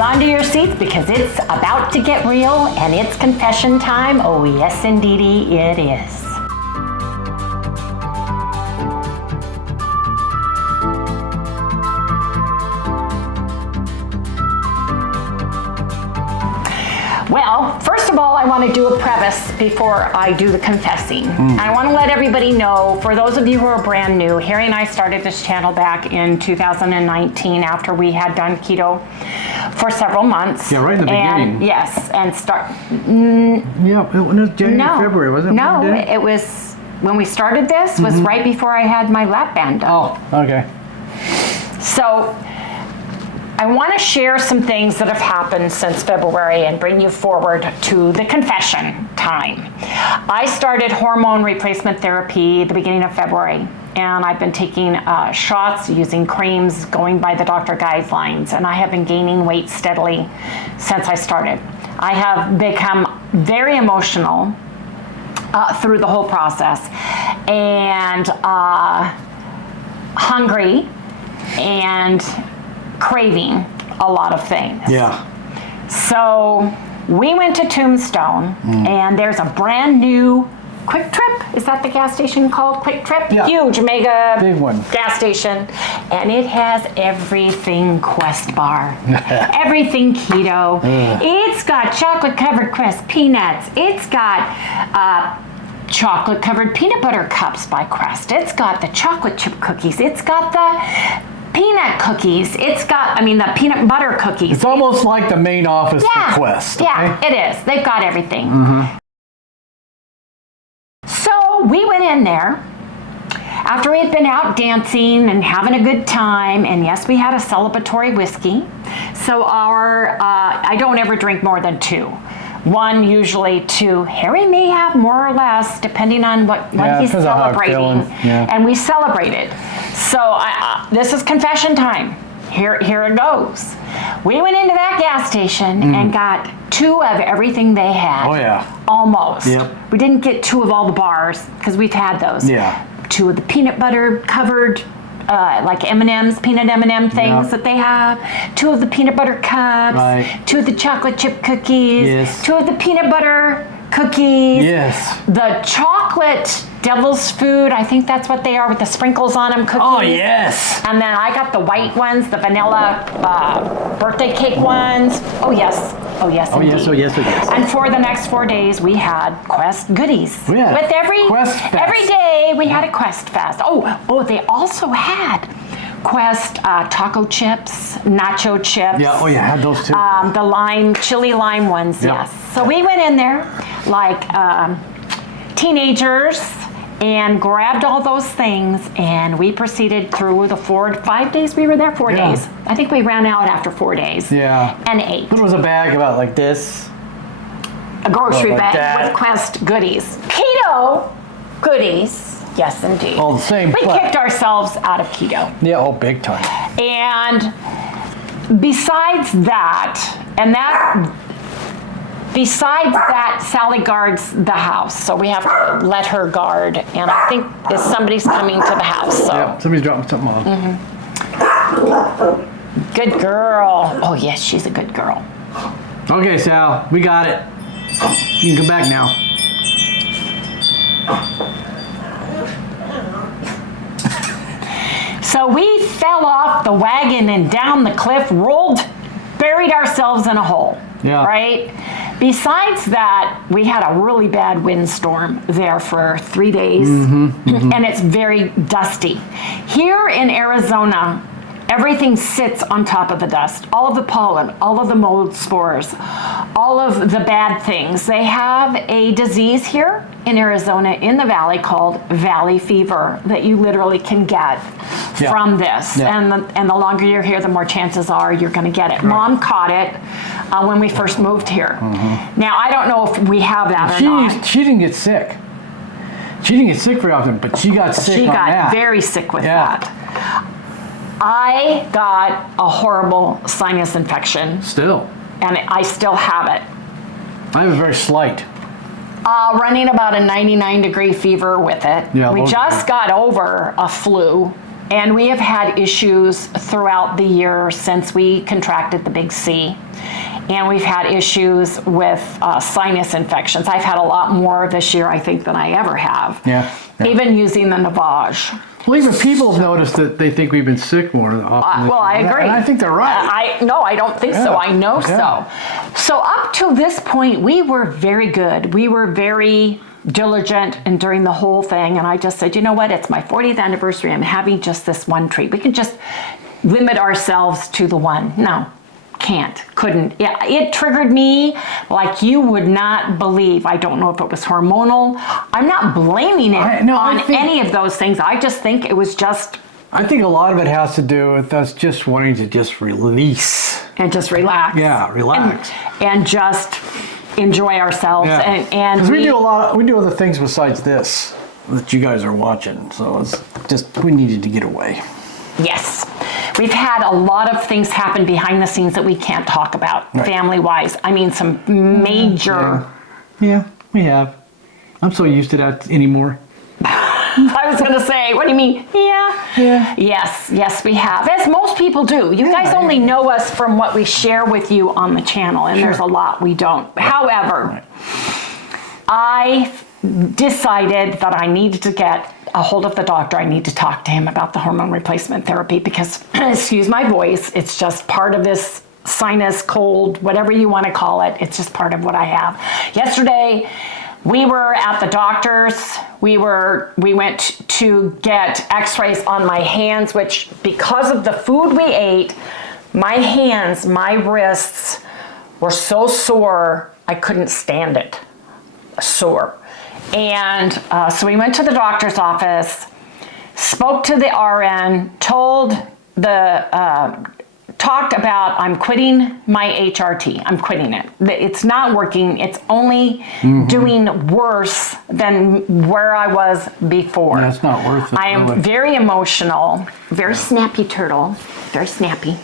hold on to your seats because it's about to get real and it's confession time. Oh yes, indeedy it is. Well, first of all, I want to do a preface before I do the confessing. I want to let everybody know, for those of you who are brand new, Harry and I started this channel back in 2019 after we had done keto for several months. Yeah, right in the beginning. Yes, and yeah, it was January, February, wasn't it? No, it was, when we started this, was right before I had my lap band done. Oh, okay. So, I want to share some things that have happened since February and bring you forward to the confession time. I started hormone replacement therapy at the beginning of February, and I've been taking shots, using creams, going by the doctor guidelines, and I have been gaining weight steadily since I started. I have become very emotional through the whole process, and hungry, and craving a lot of things. Yeah. So we went to Tombstone, and there's a brand new Quick Trip. Is that the gas station called Quick Trip? Yeah. Huge, mega big one. Gas station. And it has everything Quest bar. Everything keto. It's got chocolate covered Quest peanuts. It's got chocolate covered peanut butter cups by Quest. It's got the chocolate chip cookies. It's got the peanut cookies. It's got, the peanut butter cookies. It's almost like the main office for Quest. Yeah, okay? it is. They've got everything. So we went in there after we had been out dancing and having a good time, and yes, we had a celebratory whiskey. So I don't ever drink more than 2. 1, usually 2. Harry may have more or less, depending on what he's celebrating. And we celebrated. So this is confession time. Here it goes. We went into that gas station and got 2 of everything they had. Oh yeah. Almost. Yep. We didn't get 2 of all the bars because we've had those. Yeah. 2 of the peanut butter covered like M&M's, peanut M&M things that they have. 2 of the peanut butter cups. Right. 2 of the chocolate chip cookies. Yes. 2 of the peanut butter cookies. Yes. The chocolate devil's food, I think that's what they are with the sprinkles on them cookies. Oh, yes. And then I got the white ones, the vanilla birthday cake ones. Oh, yes. Oh, yes, indeed. Yes, oh, yes, oh, yes. And for the next 4 days, we had Quest goodies. Yeah. With every Quest day, we had a Quest Fest. Oh, they also had Quest taco chips, nacho chips. Yeah, had those too. The chili lime ones, yes. So we went in there like teenagers and grabbed all those things, and we proceeded through the 5 days we were there, 4 days. I think we ran out after 4 days. Yeah. And ate. It was a bag about like this. A grocery like bag that. with Quest goodies. Keto goodies. Yes, indeed. All the same. We kicked ourselves out of keto. Yeah, big time. And besides that, Sally guards the house, so we have to let her guard. And I think somebody's coming to the house. So. Yeah, somebody's dropping something off. Good girl. Oh yes, she's a good girl. Okay, Sal, we got it. You can come back now. So we fell off the wagon and down the cliff, buried ourselves in a hole. Yeah. Right? Besides that, we had a really bad windstorm there for 3 days, and it's very dusty. Here in Arizona, everything sits on top of the dust. All of the pollen, all of the mold spores, all of the bad things. They have a disease here in Arizona in the valley called valley fever that you literally can get from this. Yeah. And the longer you're here, the more chances are you're going to get it. Right. Mom caught it when we first moved here. Now, I don't know if we have that or not. She didn't get sick. She didn't get sick very often, but she got sick on that. She got very sick with that. I got a horrible sinus infection. Still. And I still have it. I have a very slight. Running about a 99-degree fever with it. Yeah, we just got over a flu And we have had issues throughout the year since we contracted the big C. And we've had issues with sinus infections. I've had a lot more this year, I think, than I ever have. Yeah. Even using the Demanche. Well, even people have noticed that they think we've been sick more often. Well, I agree. And I think they're right. No, I don't think so. I know so. So up to this point, we were very good. We were very diligent and during the whole thing. And I just said, you know what? It's my 40th anniversary. I'm having just this one treat. We could just limit ourselves to the one. No. Couldn't. Yeah, it triggered me like you would not believe. I don't know if it was hormonal. I'm not blaming it on any of those things. I just think it was just... I think a lot of it has to do with us just wanting to just release. And just relax. Yeah, relax. And just enjoy ourselves. Yeah. And we do other things besides this that you guys are watching. So it's just, we needed to get away. Yes. We've had a lot of things happen behind the scenes that we can't talk about, family-wise. I mean, some major... Yeah, we have. I'm so used to that anymore. I was going to say, what do you mean? Yeah. Yes, we have. As most people do. You guys only know us from what we share with you on the channel, and there's a lot we don't. However, I decided that I needed to get a hold of the doctor. I need to talk to him about the hormone replacement therapy because, excuse my voice, it's just part of this sinus, cold, whatever you want to call it. It's just part of what I have. Yesterday, we were at the doctor's. We went to get x-rays on my hands, which because of the food we ate, my hands, my wrists were so sore, I couldn't stand it. Sore. And so we went to the doctor's office, spoke to the RN, talked about I'm quitting my HRT. I'm quitting it. It's not working. It's only doing worse than where I was before. Yeah, it's not worth it. I am very emotional, very snappy turtle, very snappy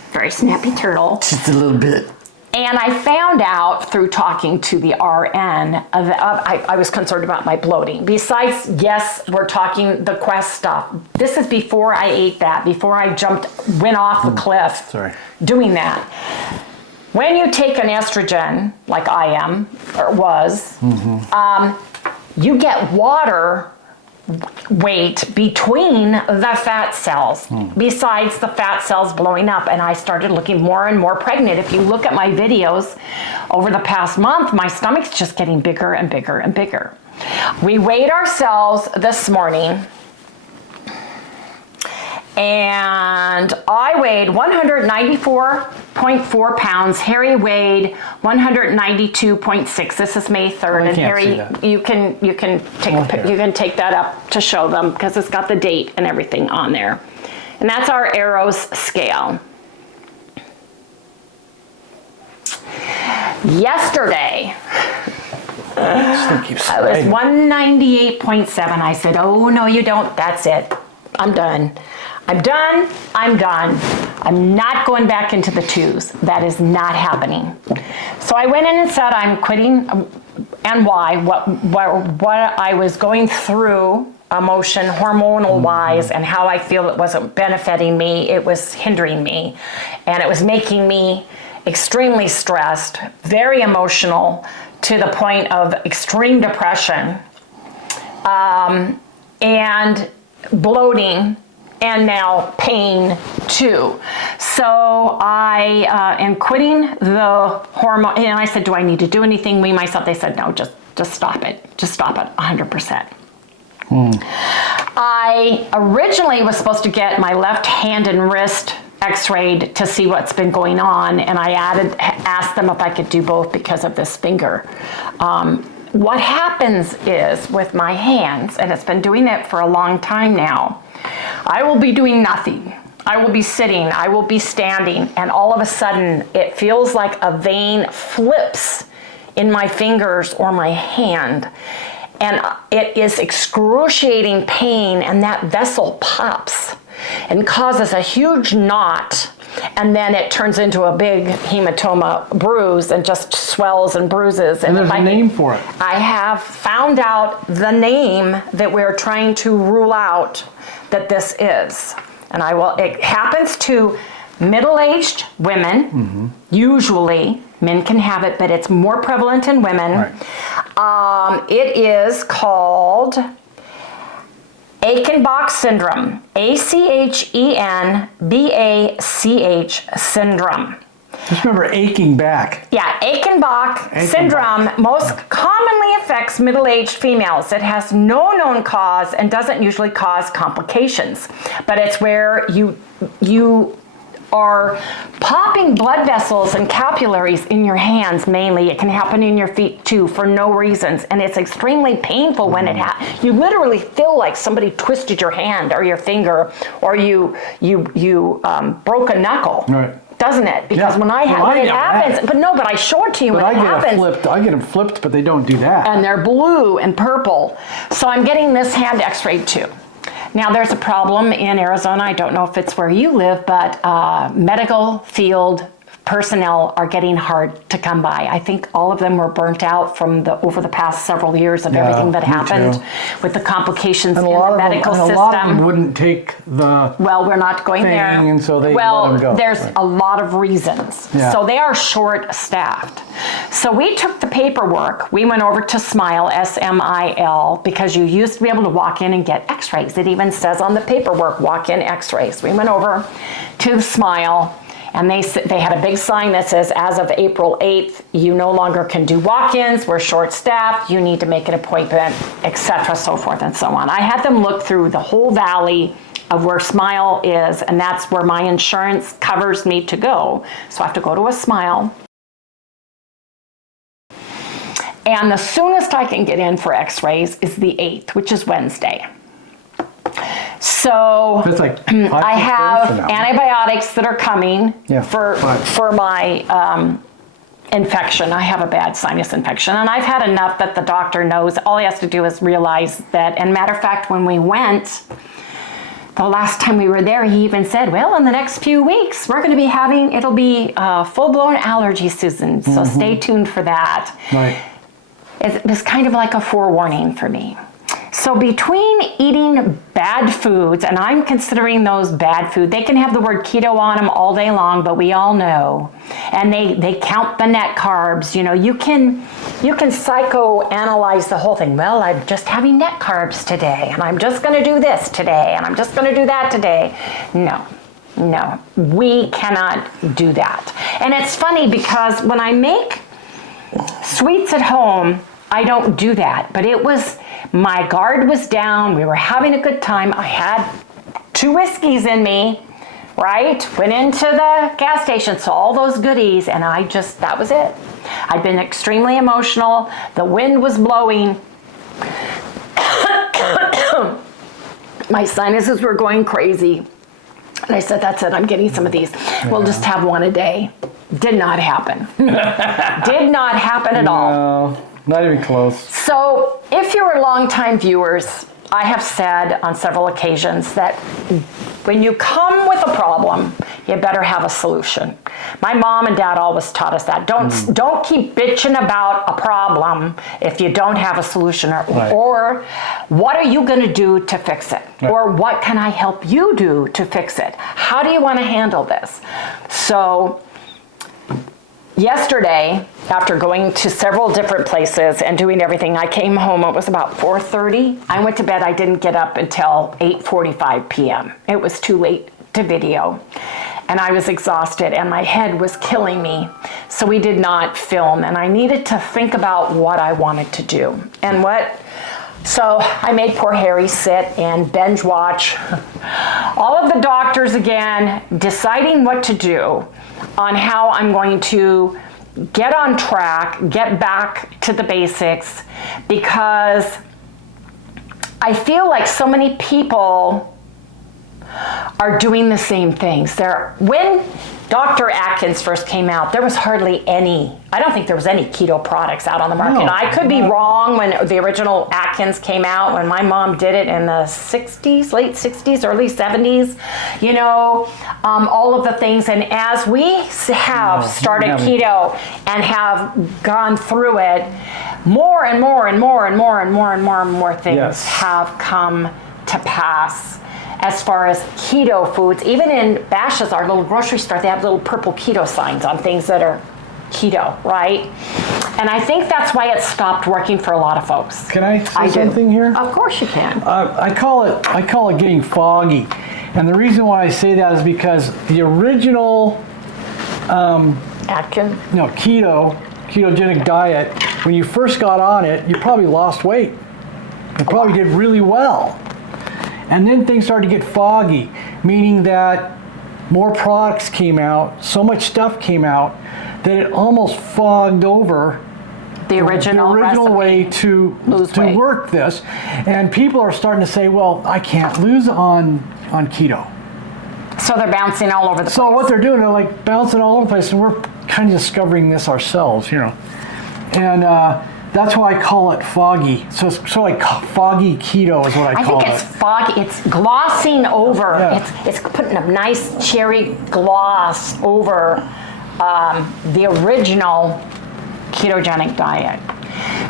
turtle. Just a little bit. And I found out through talking to the RN that I was concerned about my bloating. Besides, yes, we're talking the Quest stuff. This is before I ate that, before I went off the cliff doing that. When you take an estrogen, like I am, or was, you get water weight between the fat cells, besides the fat cells blowing up. And I started looking more and more pregnant. If you look at my videos over the past month, my stomach's just getting bigger and bigger and bigger. We weighed ourselves this morning, and I weighed 194.4 pounds. Harry weighed 192.6. This is May 3rd, and Harry, you can take that up to show them because it's got the date and everything on there. And that's our Arrows scale. Yesterday, I was 198.7. I said, "Oh no, you don't. That's it. I'm done. I'm done. I'm not going back into the twos. That is not happening." So I went in and said, I'm quitting, and why, what I was going through emotion, hormonal wise, and how I feel it wasn't benefiting me. It was hindering me, and it was making me extremely stressed, very emotional, to the point of extreme depression, and bloating, and now pain too. So I am quitting the hormone, and I said, do I need to do anything? They said, no, just stop it. Just stop it 100%. I originally was supposed to get my left hand and wrist x-rayed to see what's been going on, and I asked them if I could do both because of this finger. What happens is with my hands, and it's been doing it for a long time now, I will be doing nothing. I will be sitting, I will be standing, and all of a sudden it feels like a vein flips in my fingers or my hand, and it is excruciating pain, and that vessel pops and causes a huge knot, and then it turns into a big hematoma bruise and just swells and bruises. And there's a name for it. I have found out the name that we're trying to rule out that this is. and it happens to middle-aged women, usually. Men can have it, but it's more prevalent in women. Right. It is called Achenbach syndrome, Achenbach syndrome. Just remember aching back. Yeah, Achenbach syndrome most commonly affects middle-aged females. It has no known cause and doesn't usually cause complications, but it's where you are popping blood vessels and capillaries in your hands mainly. It can happen in your feet too for no reasons, and it's extremely painful when it happens. You literally feel like somebody twisted your hand or your finger, or you broke a knuckle. Right. Doesn't it? Because when it happens, but I show it to you when it happens. I get them flipped, but they don't do that. And they're blue and purple. So I'm getting this hand x-rayed too. Now there's a problem in Arizona. I don't know if it's where you live, but medical field personnel are getting hard to come by. I think all of them were burnt out from over the past several years of everything that happened with the complications in the medical system. A lot of them wouldn't take the we're not going there. And so they let them go. There's a lot of reasons. Yeah. So they are short-staffed. So we took the paperwork. We went over to Smile, SMIL, because you used to be able to walk in and get x-rays. It even says on the paperwork, walk-in x-rays. We went over to Smile, and they had a big sign that says, as of April 8th, you no longer can do walk-ins, we're short-staffed, you need to make an appointment, etc., so forth and so on. I had them look through the whole valley of where Smile is, and that's where my insurance covers me to go. So I have to go to a Smile. And the soonest I can get in for x-rays is the 8th, which is Wednesday. So I have antibiotics that are coming for my infection. I have a bad sinus infection, and I've had enough that the doctor knows. All he has to do is realize that. And matter of fact, when we went, the last time we were there, he even said, well, in the next few weeks, we're going to be it'll be full-blown allergy season, so stay tuned for that. Right. It was kind of like a forewarning for me. So between eating bad foods, and I'm considering those bad food, they can have the word keto on them all day long, but we all know, and they count the net carbs. You know, you can psychoanalyze the whole thing. Well, I'm just having net carbs today, and I'm just going to do this today, and I'm just going to do that today. No, we cannot do that. And it's funny because when I make sweets at home, I don't do that, but my guard was down. We were having a good time. I had 2 whiskeys in me, right? Went into the gas station, saw all those goodies, and that was it. I'd been extremely emotional. The wind was blowing. My sinuses were going crazy. And I said, that's it, I'm getting some of these. We'll just have one a day. Did not happen. Did not happen at all. No, not even close. So if you're longtime viewers, I have said on several occasions that when you come with a problem, you better have a solution. My mom and dad always taught us that. Don't keep bitching about a problem if you don't have a solution, or what are you going to do to fix it? Right. Or what can I help you do to fix it? How do you want to handle this? So yesterday, after going to several different places and doing everything, I came home. It was about 4:30. I went to bed. I didn't get up until 8:45 p.m. It was too late to video. And I was exhausted and my head was killing me. So we did not film, and I needed to think about what I wanted to do. So I made poor Harry sit and binge watch all of the doctors again, deciding what to do on how I'm going to get on track, get back to the basics, because I feel like so many people are doing the same things. When Dr. Atkins first came out, there was hardly any, I don't think there was any keto products out on the market. No. I could be wrong. When the original Atkins came out, when my mom did it in the 60s, late 60s, early 70s, all of the things. And as we have started keto and have gone through it, more and more and more and more and more and more and more things have come to pass. as far as keto foods. Even in Bash's, our little grocery store, they have little purple keto signs on things that are keto, right? And I think that's why it stopped working for a lot of folks. Can I say something here? Of course you can. I call it getting foggy. And the reason why I say that is because the original ketogenic diet, when you first got on it, you probably lost weight. You probably did really well. And then things started to get foggy, meaning that more products came out, so much stuff came out that it almost fogged over the original way to work this. And people are starting to say, well, I can't lose on keto. So they're bouncing all over the place. So what they're doing, they're like bouncing all over the place, and we're kind of discovering this ourselves, you know. And that's why I call it foggy. So it's sort of like foggy keto is what I call it. I think it's foggy. It's glossing over. Yeah. It's putting a nice cherry gloss over the original ketogenic diet.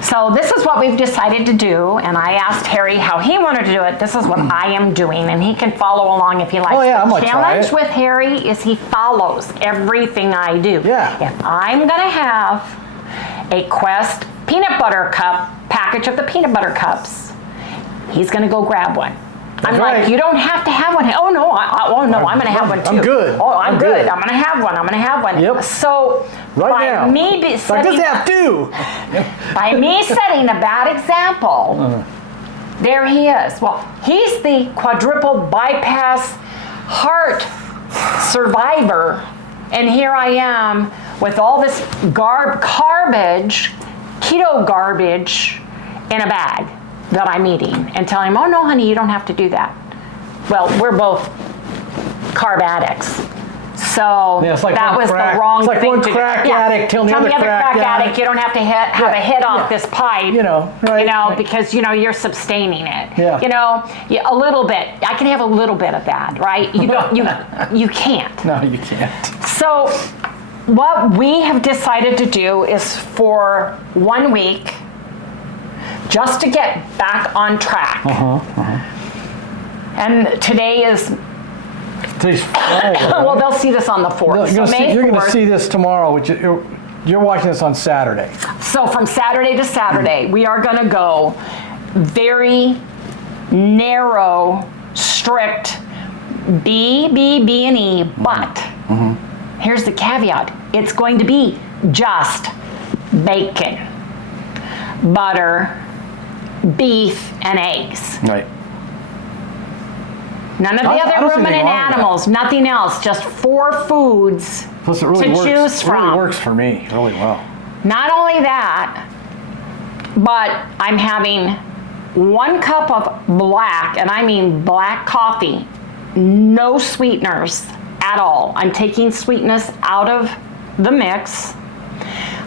So this is what we've decided to do, and I asked Harry how he wanted to do it. This is what I am doing, and he can follow along if he likes. Oh yeah, I'm the gonna try challenge it. with Harry is he follows everything I do. Yeah. If I'm gonna have a Quest peanut butter cup package of the peanut butter cups, he's gonna go grab one. I'm right. like, you don't have to have one. Oh no, I'm gonna have one too. I'm good. Oh, I'm good. I'm gonna have one. I'm gonna have one. Yep. So Right now. me setting, have to. by me setting a bad example, there he is. Well, he's the quadruple bypass heart survivor, and here I am with all this garbage, keto garbage in a bag that I'm eating, and telling him, oh no honey, you don't have to do that. Well, we're both carb addicts. So Yeah, it's like that one was crack- the wrong it's like thing one to do. crack addict telling the Tell other the other crack crack addict addict. you don't have to have a hit off this pipe. You know, right, You know, right. because you know you're sustaining it. Yeah. You know, a little bit. I can have a little bit of that, right? You don't. You can't. No, you can't. So what we have decided to do is for 1 week, just to get back on track. And today is, Today's Friday, right? well, they'll see this on the 4th. You're going to 4th. see this tomorrow, which you're watching this on Saturday. So from Saturday to Saturday, we are going to go very narrow, strict B, and E, but here's the caveat. It's going to be just bacon, butter, beef, and eggs. Right. None of the I other don't see anything ruminant wrong with that. animals, nothing else, just 4 foods Plus, it really to works. choose It really from. works for me really well. Not only that, but I'm having 1 cup of black, and I mean black coffee, no sweeteners at all. I'm taking sweetness out of the mix.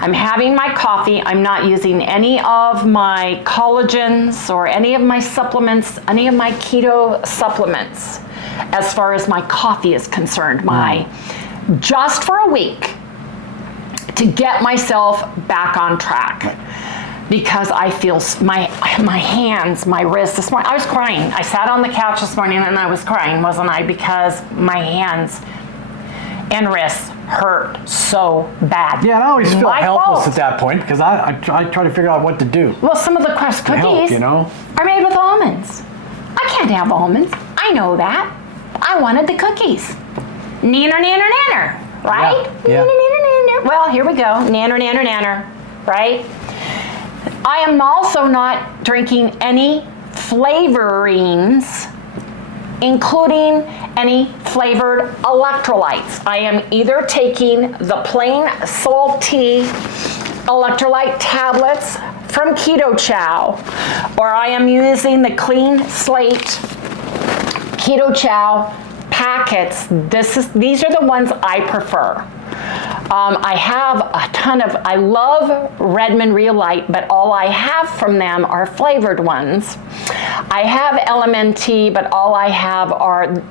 I'm having my coffee. I'm not using any of my collagens or any of my supplements, any of my keto supplements as far as my coffee is concerned. Just for a week to get myself back on track. Because I feel my hands, my wrists this morning, I was crying. I sat on the couch this morning and I was crying, wasn't I? Because my hands and wrists hurt so bad. Yeah, and I always feel My helpless fault. at that point because I try to figure out what to do. Well, some of the Crust To help, cookies you know? are made with almonds. I can't have almonds. I know that. I wanted the cookies. Nanner, nanner, nanner, right? Yeah. Nanner, nanner, nanner. Well, here we go. Nanner, nanner, nanner, right? I am also not drinking any flavorings, including any flavored electrolytes. I am either taking the plain salty electrolyte tablets from CHOW, or I am using the clean slate CHOW packets. These are the ones I prefer. I have a ton of, I love Redmond Real Light, but all I have from them are flavored ones. I have LMNT, but all I have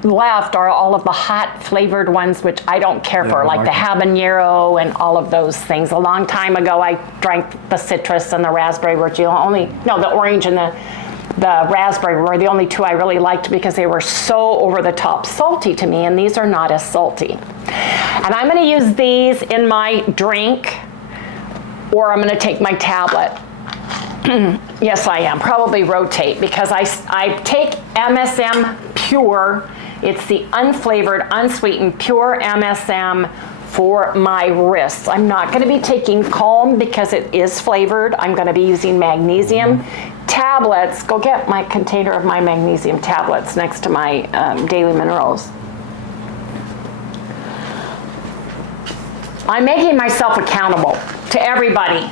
left are all of the hot flavored ones, which I don't care for, like the habanero and all of those things. A long time ago, I drank the citrus and the raspberry, the orange and the the raspberry were the only two I really liked because they were so over the top salty to me, and these are not as salty. And I'm going to use these in my drink, or I'm going to take my tablet. Yes, I am. Probably rotate, because I take MSM Pure. It's the unflavored, unsweetened, pure MSM for my wrists. I'm not going to be taking Calm because it is flavored. I'm going to be using magnesium tablets. Go get my container of my magnesium tablets next to my Daily Minerals. I'm making myself accountable to everybody,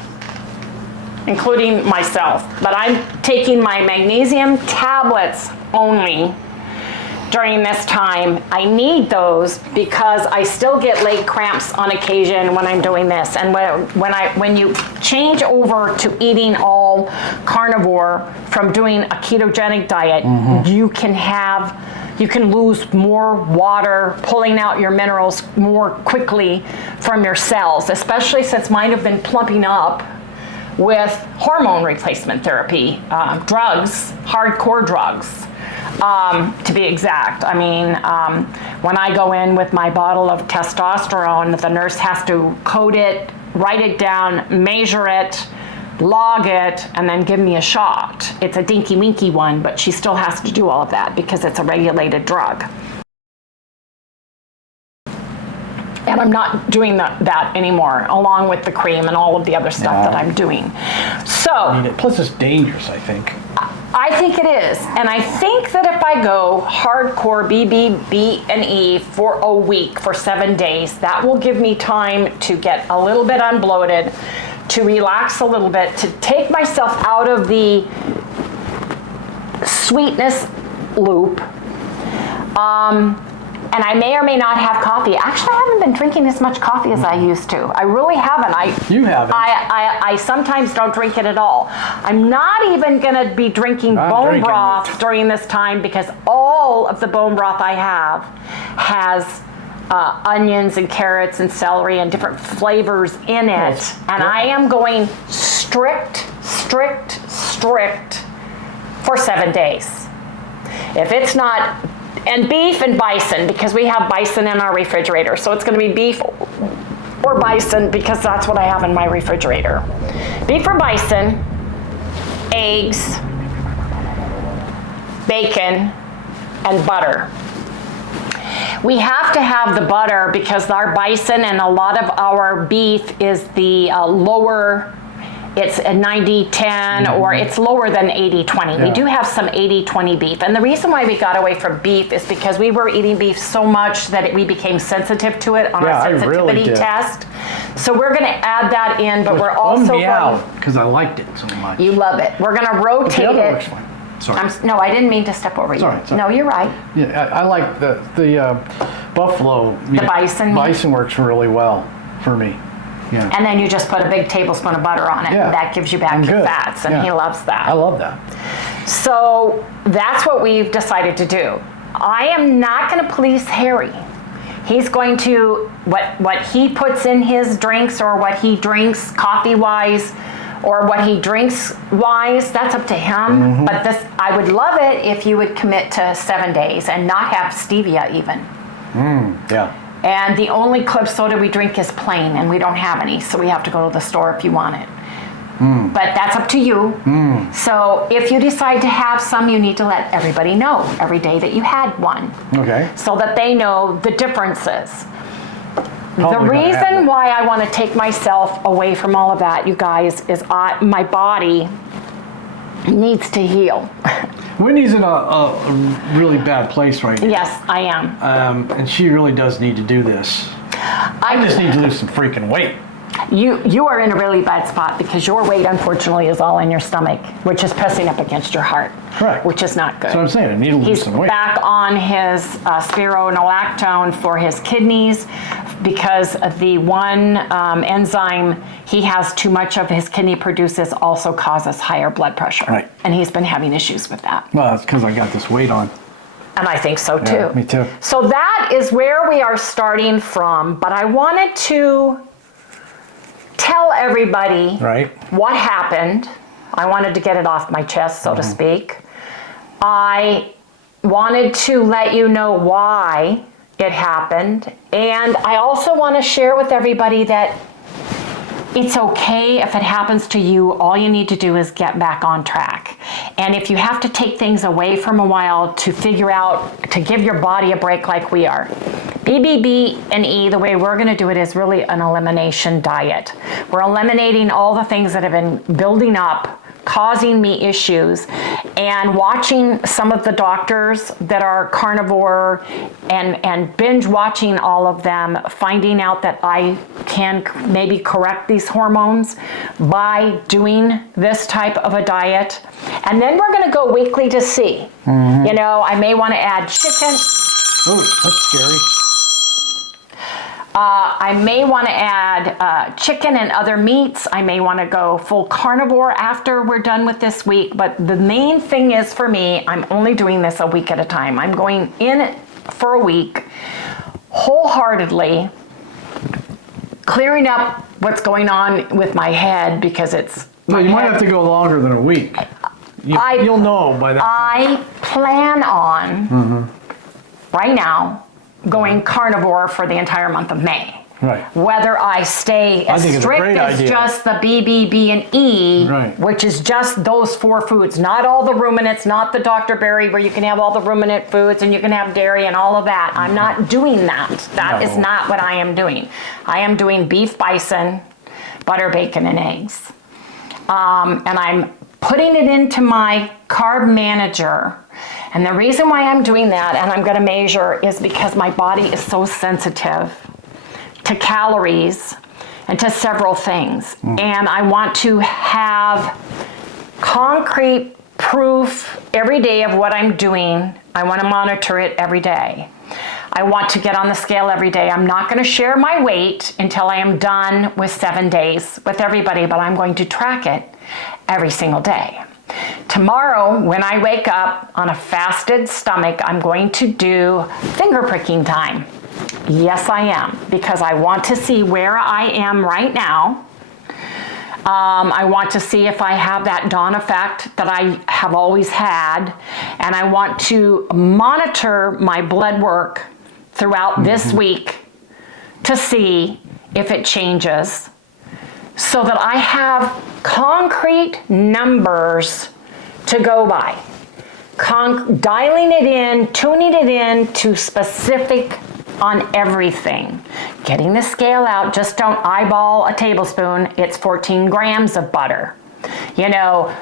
including myself, but I'm taking my magnesium tablets only during this time. I need those because I still get leg cramps on occasion when I'm doing this. And when you change over to eating all carnivore from doing a ketogenic diet, you can lose more water, pulling out your minerals more quickly from your cells, especially since mine have been plumping up with hormone replacement therapy, drugs, hardcore drugs. To be exact. I mean, when I go in with my bottle of testosterone, the nurse has to code it, write it down, measure it, log it, and then give me a shot. It's a dinky winky one, but she still has to do all of that because it's a regulated drug. And I'm not doing that anymore, along with the cream and all of the other stuff that I'm doing. So, plus it's dangerous, I think. I think it is, and I think that if I go hardcore BB&E for a week, for 7 days, that will give me time to get a little bit unbloated, to relax a little bit, to take myself out of the sweetness loop. And I may or may not have coffee. Actually, I haven't been drinking as much coffee as I used to. I really haven't. You haven't. I sometimes don't drink it at all. I'm not even going to be drinking bone broth during this time because all of the bone broth I have has onions and carrots and celery and different flavors in it. And I am going strict for 7 days. If it's not... And beef and bison, because we have bison in our refrigerator. So it's going to be beef or bison because that's what I have in my refrigerator. Beef or bison, eggs, bacon, and butter. We have to have the butter because our bison and a lot of our beef is the lower, it's a 90-10 or it's lower than 80-20. We do have some 80-20 beef. And the reason why we got away from beef is because we were eating beef so much that we became sensitive to it on our sensitivity test. So we're going to add that in, but we're also going... because I liked it so much. You love it. We're going to rotate it. Sorry. No, I didn't mean to step over you. Sorry. No, you're right. Yeah, I like the buffalo. The bison. Bison works really well for me. Yeah. And then you just put a big tablespoon of butter on it, and that gives you back your fats, and he loves that. I love that. So that's what we've decided to do. I am not going to police Harry. He's going to, what he puts in his drinks or what he drinks coffee-wise or what he drinks-wise, that's up to him. But this, I would love it if you would commit to 7 days and not have stevia even. Yeah. And the only club soda we drink is plain, and we don't have any, so we have to go to the store if you want it. But that's up to you. So if you decide to have some, you need to let everybody know every day that you had one. Okay. So that they know the differences. The reason why I want to take myself away from all of that, you guys, is my body needs to heal. Whitney's in a really bad place right now. Yes, I am. And she really does need to do this. I just need to lose some freaking weight. You are in a really bad spot because your weight, unfortunately, is all in your stomach, which is pressing up against your heart. Correct. Which is not good. So I'm saying I need to lose some weight. He's back on his spironolactone for his kidneys because of the one enzyme he has too much of his kidney produces also causes higher blood pressure. Right. And he's been having issues with that. Well, that's because I got this weight on. And I think so too. Yeah, me too. So that is where we are starting from, but I wanted to tell everybody what happened. I wanted to get it off my chest, so to speak. I wanted to let you know why it happened. And I also want to share with everybody that it's okay if it happens to you. All you need to do is get back on track. And if you have to take things away from a while to figure out, to give your body a break like we are, BBB and E, the way we're going to do it is really an elimination diet. We're eliminating all the things that have been building up, causing me issues, and watching some of the doctors that are carnivore and binge watching all of them, finding out that I can maybe correct these hormones by doing this type of a diet. And then we're going to go weekly to see. You know, I may want to add chicken. Oh, that's scary. I may want to add chicken and other meats. I may want to go full carnivore after we're done with this week. But the main thing is for me, I'm only doing this a week at a time. I'm going in for a week, wholeheartedly, clearing up what's going on with my head because it's... Well, you might have to go longer than a week. You'll know by that time. I plan on, right now, going carnivore for the entire month of May. Right. Whether I stay as strict as just the B, B, and E, which is just those 4 foods, not all the ruminants, not the Dr. Berry where you can have all the ruminant foods and you can have dairy and all of that. I'm not doing that. That is not what I am doing. I am doing beef, bison, butter, bacon, and eggs. And I'm putting it into my carb manager. And the reason why I'm doing that, and I'm going to measure, is because my body is so sensitive to calories and to several things. And I want to have concrete proof every day of what I'm doing. I want to monitor it every day. I want to get on the scale every day. I'm not going to share my weight until I am done with 7 days with everybody, but I'm going to track it every single day. Tomorrow, when I wake up on a fasted stomach, I'm going to do finger pricking time. Yes, I am, because I want to see where I am right now. I want to see if I have that dawn effect that I have always had, and I want to monitor my blood work throughout this week to see if it changes, so that I have concrete numbers to go by. Dialing it in, tuning it in to specific on everything. Getting the scale out, just don't eyeball a tablespoon, it's 14 grams of butter. You know,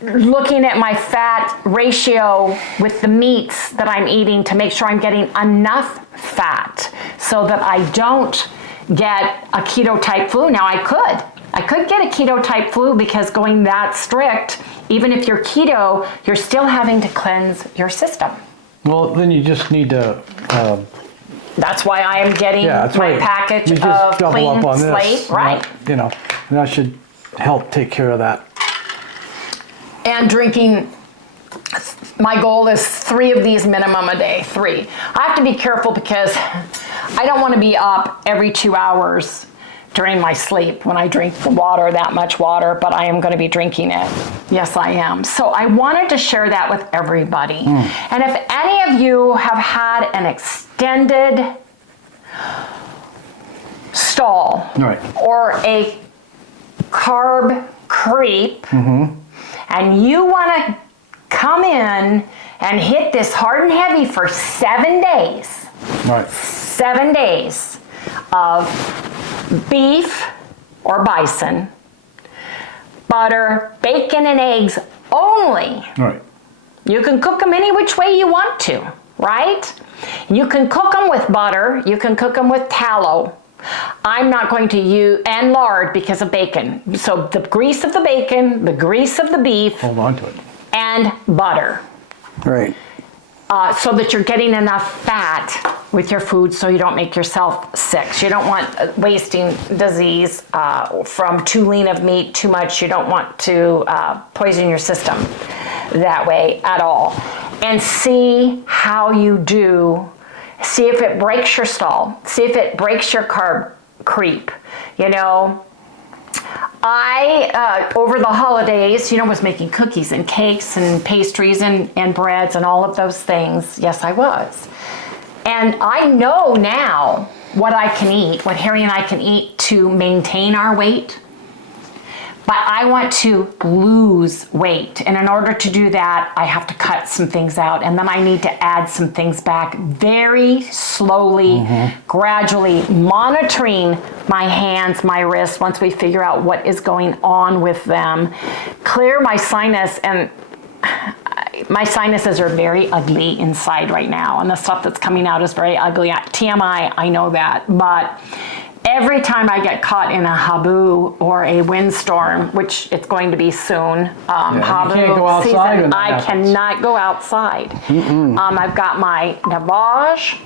looking at my fat ratio with the meats that I'm eating to make sure I'm getting enough fat so that I don't get a keto type flu. Now I could get a keto type flu because going that strict, even if you're keto, you're still having to cleanse your system. Well, then you just need to... That's why I am getting my package of clean slate. Right. You know, and that should help take care of that. And drinking, my goal is 3 of these minimum a day, 3. I have to be careful because I don't want to be up every 2 hours during my sleep when I drink the water, that much water, but I am going to be drinking it. Yes, I am. So I wanted to share that with everybody. And if any of you have had an extended stall or a carb creep, and you want to come in and hit this hard and heavy for 7 days, 7 days of beef or bison, butter, bacon, and eggs only. You can cook them any which way you want to, right? You can cook them with butter. You can cook them with tallow. I'm not going to use, and lard because of bacon. So the grease of the bacon, the grease of the beef, hold on to it, and butter. Right. So that you're getting enough fat with your food so you don't make yourself sick. So you don't want wasting disease from too lean of meat, too much. You don't want to poison your system that way at all. And see how you do. See if it breaks your stall. See if it breaks your carb creep. You know, I, over the holidays, was making cookies and cakes and pastries and breads and all of those things. Yes, I was. And I know now what I can eat, what Harry and I can eat to maintain our weight. But I want to lose weight. And in order to do that, I have to cut some things out. And then I need to add some things back very slowly, gradually, monitoring my hands, my wrists, once we figure out what is going on with them. Clear my sinus, and my sinuses are very ugly inside right now. And the stuff that's coming out is very ugly. TMI, I know that. But every time I get caught in a habu or a windstorm, which it's going to be soon, habu you can't go outside season, when that I happens. cannot go outside. I've got my Demanche.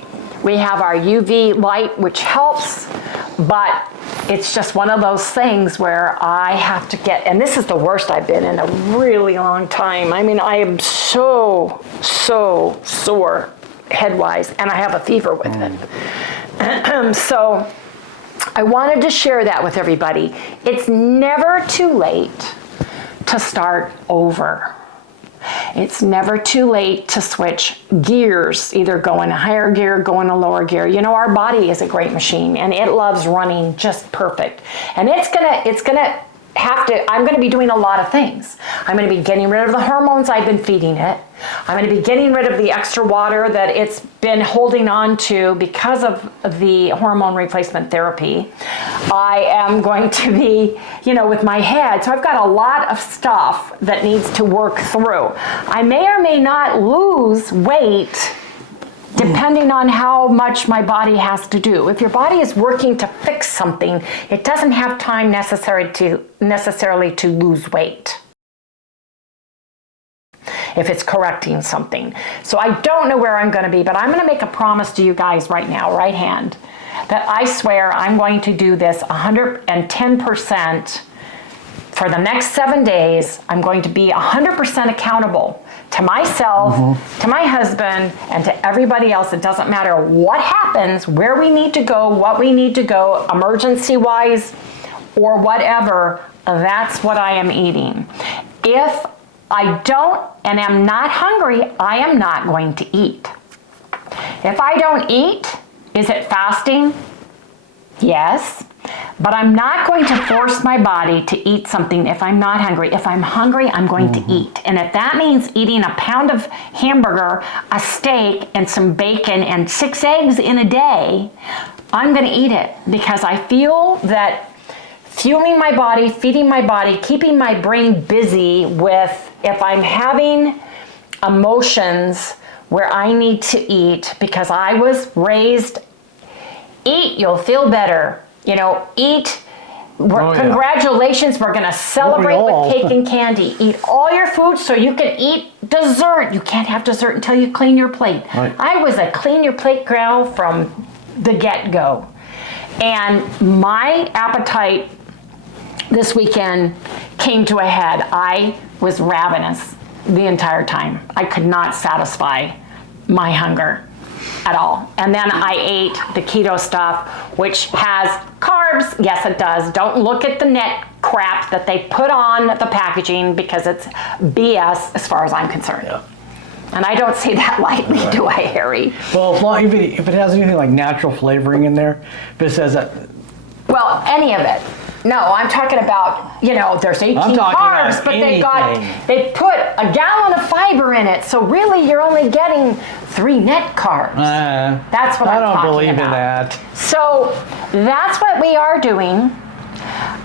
We have our UV light, which helps, but it's just one of those things where I have to get, and this is the worst I've been in a really long time. I mean, I am so sore head-wise, and I have a fever with it. So I wanted to share that with everybody. It's never too late to start over. It's never too late to switch gears, either go in a higher gear, go in a lower gear. Our body is a great machine, and it loves running just perfect. And I'm gonna be doing a lot of things. I'm gonna be getting rid of the hormones I've been feeding it. I'm gonna be getting rid of the extra water that it's been holding on to because of the hormone replacement therapy. I am going to be, with my head. So I've got a lot of stuff that needs to work through. I may or may not lose weight depending on how much my body has to do. If your body is working to fix something, it doesn't have time necessarily to lose weight if it's correcting something. So I don't know where I'm going to be, but I'm going to make a promise to you guys right now, right hand, that I swear I'm going to do this 110% for the next 7 days. I'm going to be 100% accountable to myself, to my husband, and to everybody else. It doesn't matter what happens, where we need to go, what we need to go, emergency-wise or whatever, that's what I am eating. If I don't and am not hungry, I am not going to eat. If I don't eat, is it fasting? Yes. But I'm not going to force my body to eat something if I'm not hungry. If I'm hungry, I'm going to eat. And if that means eating a pound of hamburger, a steak, and some bacon, and 6 eggs in a day, I'm going to eat it, because I feel that fueling my body, feeding my body, keeping my brain busy with, if I'm having emotions where I need to eat, because I was raised, eat, you'll feel better. Eat. Congratulations, we're going to celebrate with cake and candy. Eat all your food so you can eat dessert. You can't have dessert until you clean your plate. Right. I was a clean your plate gal from the get-go. And my appetite this weekend came to a head. I was ravenous the entire time. I could not satisfy my hunger at all. And then I ate the keto stuff, which has carbs. Yes, it does. Don't look at the net crap that they put on the packaging, because it's BS as far as I'm concerned. Yeah. And I don't say that lightly, do I, Harry? Well, if it has anything like natural flavoring in there, if it says that. Well, any of it. No, I'm talking about, there's 18 carbs, but they put a gallon of fiber in it. So really, you're only getting 3 net carbs. That's what I'm talking about. I don't believe in that. So that's what we are doing.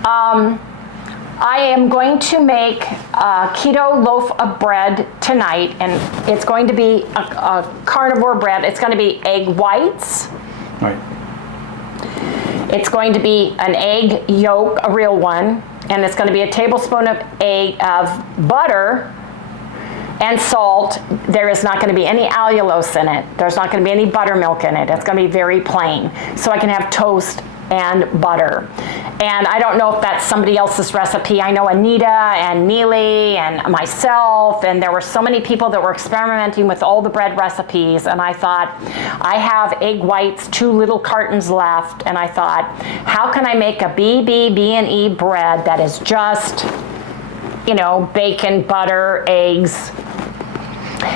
I am going to make a keto loaf of bread tonight, and it's going to be a carnivore bread. It's going to be egg whites. Right. It's going to be an egg yolk, a real one, and it's going to be a tablespoon of butter and salt. There is not going to be any allulose in it. There's not going to be any buttermilk in it. It's going to be very plain. So I can have toast and butter. And I don't know if that's somebody else's recipe. I know Anita and Neely and myself, and there were so many people that were experimenting with all the bread recipes, and I thought, I have egg whites, 2 little cartons left, and I thought, how can I make a B&E bread that is just, you know, bacon, butter, eggs.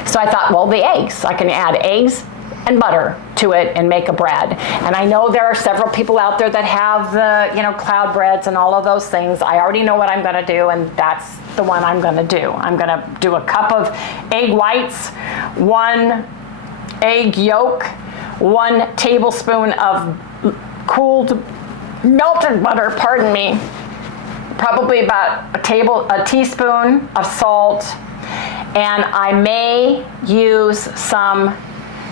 So I thought, well, the eggs, I can add eggs and butter to it and make a bread. And I know there are several people out there that have the, you know, cloud breads and all of those things. I already know what I'm gonna do, and that's the one I'm gonna do. I'm gonna do a cup of egg whites, 1 egg yolk, 1 tablespoon of cooled melted butter, pardon me, probably about a teaspoon of salt, and I may use some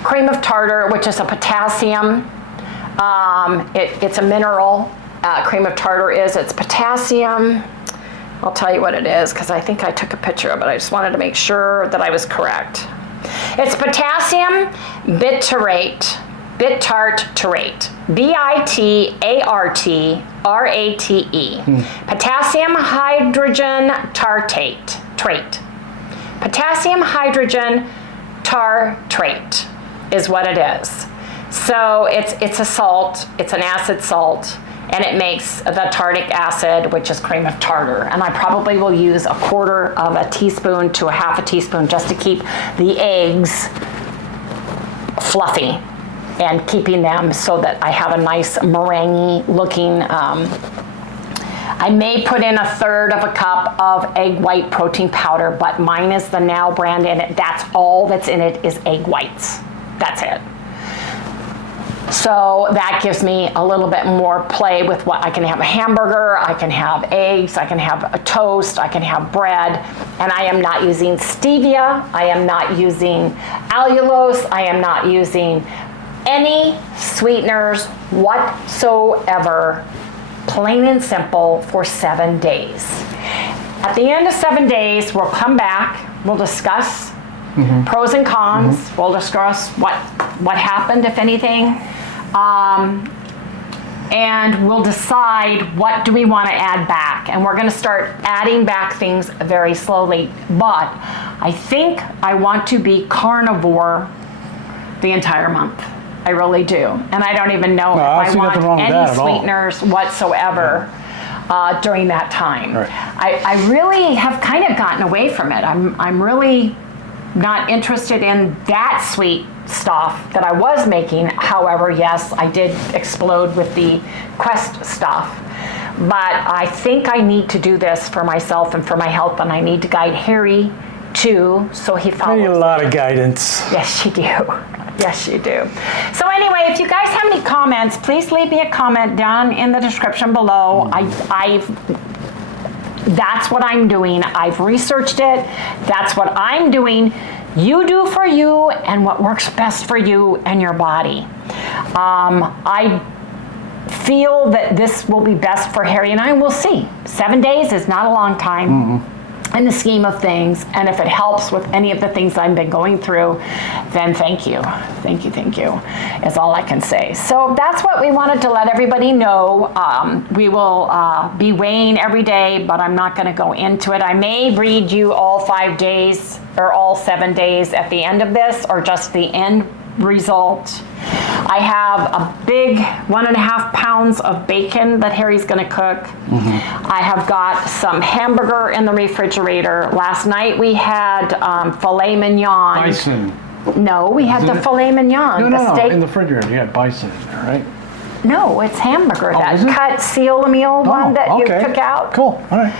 cream of tartar, which is a potassium. It's a mineral. Cream of tartar is. It's potassium. I'll tell you what it is because I think I took a picture of it. I just wanted to make sure that I was correct. It's potassium bitartrate. Bitartrate. bitartrate. Potassium hydrogen tartrate. Potassium hydrogen tartrate is what it is. So it's a salt, it's an acid salt, and it makes the tartaric acid, which is cream of tartar. And I probably will use 1/4 of a teaspoon to 1/2 a teaspoon just to keep the eggs fluffy and keeping them so that I have a nice meringue looking. I may put in 1/3 of a cup of egg white protein powder, but mine is the Now brand, and that's all that's in it is egg whites. That's it. So that gives me a little bit more play with what I can have: a hamburger, I can have eggs, I can have a toast, I can have bread, and I am not using stevia, I am not using allulose, I am not using any sweeteners whatsoever. Plain and simple for 7 days. At the end of 7 days, we'll come back, we'll discuss pros and cons, we'll discuss what happened, if anything, and we'll decide what do we want to add back. And we're going to start adding back things very slowly. But I think I want to be carnivore the entire month. I really do. And I don't even know if I want any sweeteners whatsoever during that time. Right. I really have kind of gotten away from it. I'm really not interested in that sweet stuff that I was making. However, yes, I did explode with the Quest stuff. But I think I need to do this for myself and for my health, and I need to guide Harry too, so he follows. I need a lot of guidance. Yes, you do. Yes, you do. So anyway, if you guys have any comments, please leave me a comment down in the description below. That's what I'm doing. I've researched it. That's what I'm doing. You do for you and what works best for you and your body. I feel that this will be best for Harry and I. We'll see. 7 days is not a long time. In the scheme of things, and if it helps with any of the things I've been going through, then thank you, is all I can say. So that's what we wanted to let everybody know. We will be weighing every day, but I'm not going to go into it. I may read you all 5 days or all 7 days at the end of this, or just the end result. I have a big 1.5 pounds of bacon that Harry's going to cook. I have got some hamburger in the refrigerator. Last night we had filet mignon. Bison. No, we had the filet mignon. No, steak. in the refrigerator. You got bison in there, right? No, it's hamburger. That is it? cut seal meal one that you took out. Cool. All right.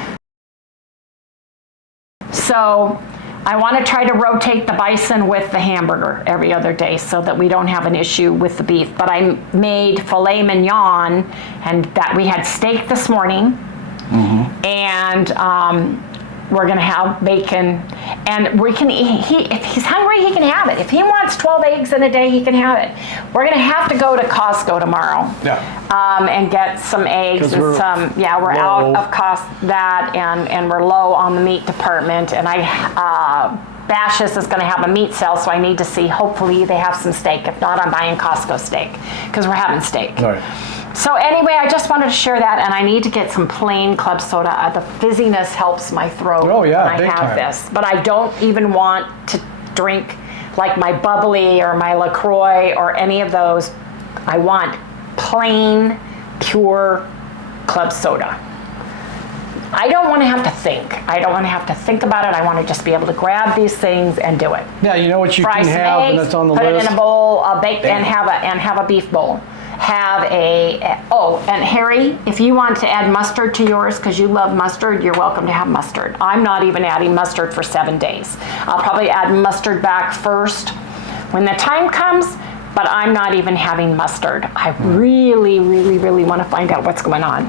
So I want to try to rotate the bison with the hamburger every other day so that we don't have an issue with the beef. But I made filet mignon, and that we had steak this morning, and we're going to have bacon, and we can if he's hungry, he can have it. If he wants 12 eggs in a day, he can have it. We're going to have to go to Costco tomorrow. And get some eggs and some, we're out of cost and we're low on the meat department, and Bashis is going to have a meat sale, so I need to see, hopefully they have some steak. If not, I'm buying Costco steak because we're having steak. All right. So anyway, I just wanted to share that, and I need to get some plain club soda. The fizziness helps my throat Oh, yeah, when I big have time. this. But I don't even want to drink like my bubbly or my LaCroix or any of those. I want plain, pure club soda. I don't want to have to think. I don't want to have to think about it. I want to just be able to grab these things and do it. Yeah, you know what you Fry can some have, eggs, and that's on the put list. it in a bowl, bake Bam. and have a beef bowl. Have and Harry, if you want to add mustard to yours because you love mustard, you're welcome to have mustard. I'm not even adding mustard for 7 days. I'll probably add mustard back first when the time comes, but I'm not even having mustard. I really, really, really want to find out what's going on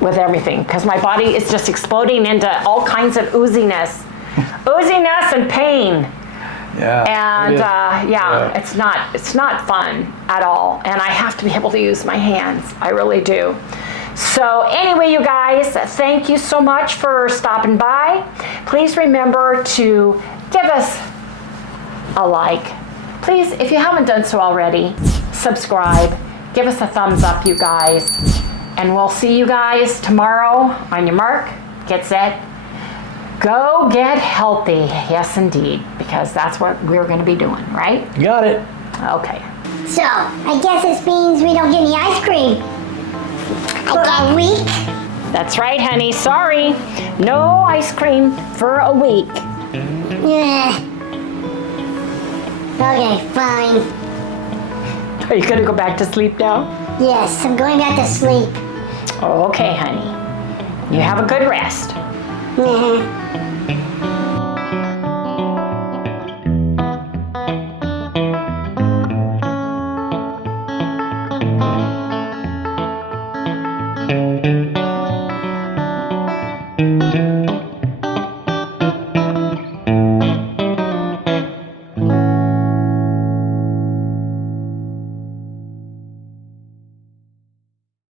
with everything because my body is just exploding into all kinds of ooziness and pain. Yeah. And it's not fun at all. And I have to be able to use my hands. I really do. So anyway, you guys, thank you so much for stopping by. Please remember to give us a like. Please, if you haven't done so already, subscribe. Give us a thumbs up, you guys. And we'll see you guys tomorrow. On your mark, get set, go get healthy. Yes, indeed, because that's what we're going to be doing, right? Got it. Okay. So, I guess this means we don't get any ice cream for a week. That's right, honey. Sorry. No ice cream for a week. Yeah. Okay, fine. Are you going to go back to sleep now? Yes, I'm going back to sleep. Okay, honey. You have a good rest. Mhm.